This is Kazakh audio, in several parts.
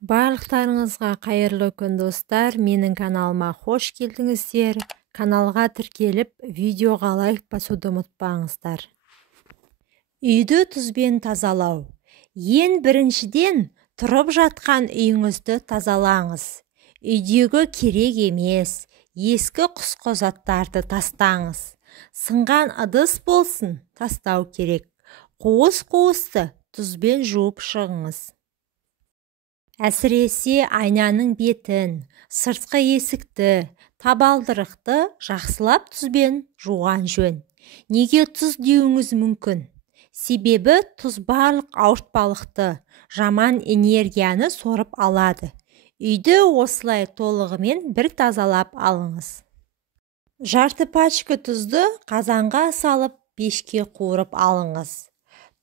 Барлықтарыңызға қайырлы күн достар, менің каналыма қош келдіңіздер. Каналға тіркеліп, видеоға лайк басуды ұмытпаңыздар. Үйді тұзбен тазалау. Ең біріншіден тұрып жатқан үйіңізді тазалаңыз. Үйдегі керек емес, ескі құсқы заттарды тастаңыз. Сынған ыдыс болсын, тастау керек. Қуыс-қуысты тұзбен жуып шығыңыз. Әсіресе айнаның бетін, сыртқы есікті, табалдырықты жақсылап тұзбен жуған жөн. Неге тұз деуіңіз мүмкін? Себебі тұз барлық ауыртпалықты, жаман энергияны сорып алады. Үйді осылай толығымен бір тазалап алыңыз. Жарты пачка тұзды қазанға салып, пешке қуырып алыңыз.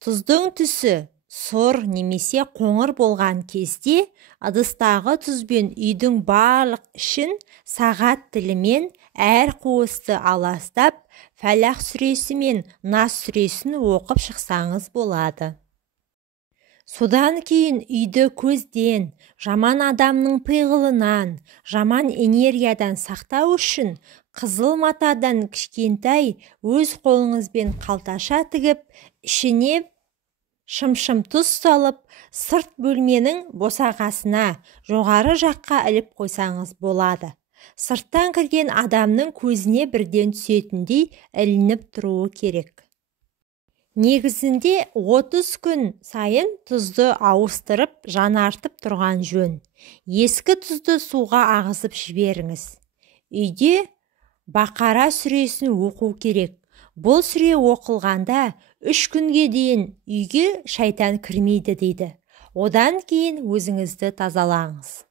Тұздың түсі сұр немесе қоңыр болған кезде ыдыстағы тұзбен үйдің барлық ішін сағат тілімен әр қуысты аластап, Фәлақ сүресі мен Нас сүресін оқып шықсаңыз болады. Содан кейін үйді көзден, жаман адамның пиғылынан, жаман энергиядан сақтау үшін қызыл матадан кішкентай өз қолыңызбен қалташа тігіп, ішіне шым-шым тұз салып, сырт бөлменің босағасына жоғары жаққа іліп қойсаңыз болады. Сырттан кірген адамның көзіне бірден түсетіндей ілініп тұруы керек. Негізінде 30 күн сайын тұзды ауыстырып, жанартып тұрған жөн. Ескі тұзды суға ағызып жіберіңіз. Үйде Бақара сүресін оқу керек. Бұл сүре оқылғанда 3 күнге дейін үйге шайтан кірмейді дейді. Одан кейін өзіңізді тазалаңыз.